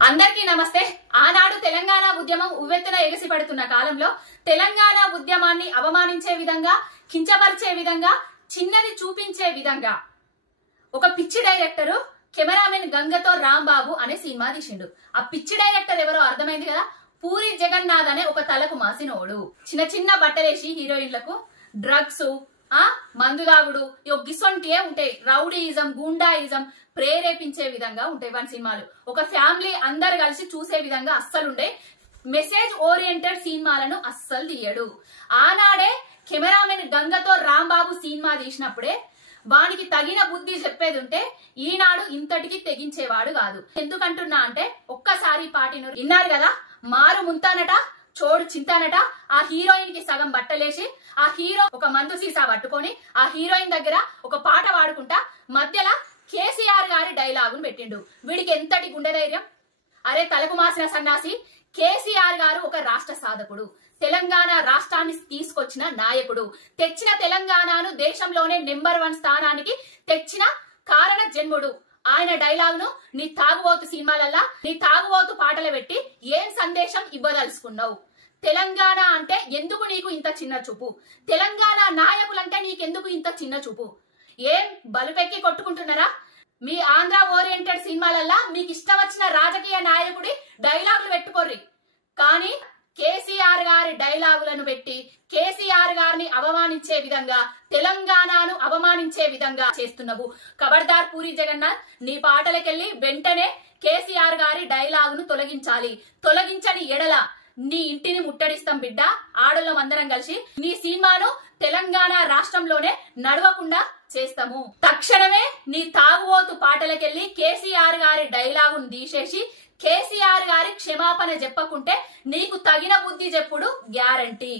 అందరికీ నమస్తే. ఆనాడు తెలంగాణ ఉద్యమం ఉవ్వెత్తున ఎగసిపడుతున్న కాలంలో తెలంగాణ ఉద్యమాన్ని అవమానించే విధంగా, కించపరిచే విధంగా, చిన్నది చూపించే విధంగా ఒక పిచ్చి డైరెక్టర్ కెమెరామెన్ గంగతో రాంబాబు అనే సినిమా తీసిండు. ఆ పిచ్చి డైరెక్టర్ ఎవరో అర్థమైంది కదా. పూరి జగన్నాథ్ అనే ఒక తలకు మాసినోడు. చిన్న చిన్న బట్టలేసి హీరోయిన్లకు డ్రగ్స్, మందు దాగుడు, గిసొంటియే ఉంటాయి. రౌడీయిజం, గుండాయిజం ప్రేరేపించే విధంగా ఉంటాయి వాని సినిమాలు. ఒక ఫ్యామిలీ అందరు కలిసి చూసే విధంగా అస్సలుండే. మెసేజ్ ఓరియంటెడ్ సినిమాలను అస్సలు తీయడు. ఆనాడే కెమెరామెన్ గంగతో రాంబాబు సినిమా తీసినప్పుడే వానికి తగిన బుద్ధి చెప్పేది ఉంటే ఈనాడు ఇంతటికి తెగించేవాడు కాదు. ఎందుకంటున్నా అంటే ఒక్కసారి పాటిను విన్నారు కదా. మారు ముంతానట, చోడు చింతానట. ఆ హీరోయిన్ కి సగం బట్టలేసి ఆ హీరో ఒక మందు సీసా పట్టుకొని ఆ హీరోయిన్ దగ్గర ఒక పాట పాడుకుంటా మధ్యలో కేసీఆర్ గారి డైలాగును పెట్టిండు. వీడికి ఎంతటి గుండె ధైర్యం! అరే తలకు మాసిన సన్నాసి! కేసీఆర్ గారు ఒక రాష్ట్ర సాధకుడు, తెలంగాణ రాష్ట్రాన్ని తీసుకొచ్చిన నాయకుడు, తెచ్చిన తెలంగాణను దేశంలోనే నెంబర్ 1 స్థానానికి తెచ్చిన కారణ జన్ముడు. ఆయన డైలాగును నీ తాగుబోతు సినిమాలల్లా, నీ తాగుబోతు పాటలు పెట్టి ఏం సందేశం ఇవ్వదలుచుకున్నావు? తెలంగాణ అంటే ఎందుకు నీకు ఇంత చిన్న చూపు? తెలంగాణ నాయకులంటే నీకెందుకు ఇంత చిన్న చూపు? ఏం బలుపెక్కి కొట్టుకుంటున్నారా? మీ ఆంధ్ర ఓరియంటెడ్ సినిమాలల్లా మీకు ఇష్టం వచ్చిన రాజకీయ నాయకుడి డైలాగులు పెట్టుకోర్రి, కానీ కేసీఆర్ గారి డైలాగులను పెట్టి కేసీఆర్ గారిని అవమానించే విధంగా, తెలంగాణను అవమానించే విధంగా చేస్తున్నావు. ఖబర్దార్ పూరి జగన్నాథ్, నీ పాటలకెళ్లి వెంటనే కేసీఆర్ గారి డైలాగును తొలగించాలి. తొలగించని ఎడల నీ ఇంటిని ముట్టడిస్తాం బిడ్డ. ఆడోళ్ళం అందరం కలిసి నీ సినిమాను తెలంగాణ రాష్ట్రంలోనే నడవకుండా చేస్తాము. తక్షణమే నీ తాగుబోతు పాటలకెళ్లి కేసీఆర్ గారి డైలాగును తీసేసి కేసీఆర్ గారి క్షమాపణ చెప్పకుంటే నీకు తగిన బుద్ధి చెప్పుడు గ్యారంటీ.